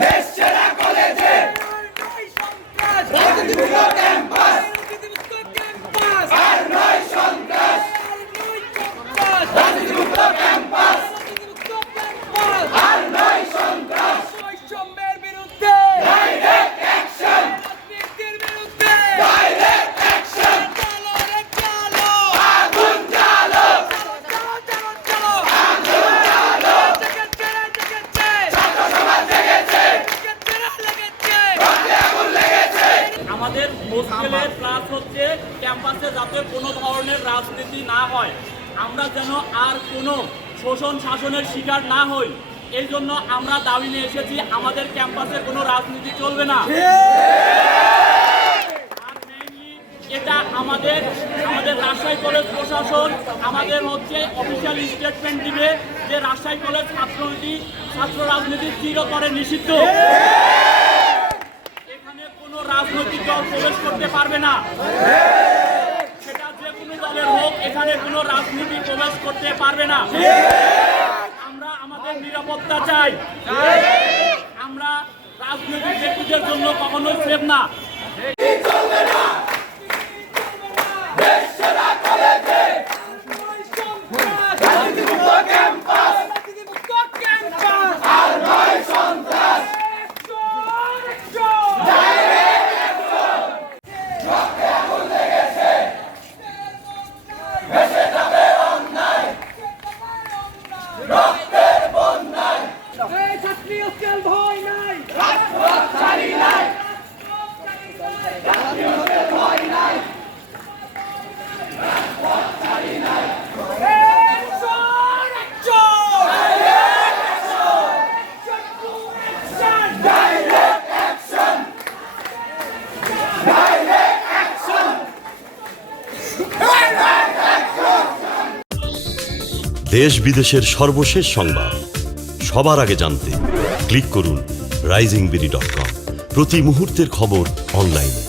দেশ সেরা কলেজে। যাতে কোনো ধরনের রাজনীতি না হয়। আমরা যেন আর কোনো শোষণ শাসনের শিকার না হই। এই জন্য আমরা দাবি নিয়ে এসেছি আমাদের ক্যাম্পাসে কোনো রাজনীতি চলবে না। এটা আমাদের আমাদের রাজশাহী কলেজ প্রশাসন আমাদের হচ্ছে অফিসিয়াল স্টেটমেন্ট দিবে যে রাজশাহী কলেজ ছাত্রনীতি ছাত্র রাজনীতি চিরতরে নিষিদ্ধ। রাজনৈতিক দল প্রবেশ করতে পারবে না। সেটা যে কোনো দলের হোক, এখানে কোনো রাজনীতি প্রবেশ করতে পারবে না। আমরা আমাদের নিরাপত্তা চাই। আমরা রাজনৈতিক ব্যক্তিদের জন্য কখনোই ফেব না। ঐক্যের ভয় নাই! Action! দেশ বিদেশের সর্বশেষ সংবাদ সবার আগে জানতে ক্লিক করুন রাইজিং বিডি ডট কম প্রতি মুহূর্তের খবর অনলাইনে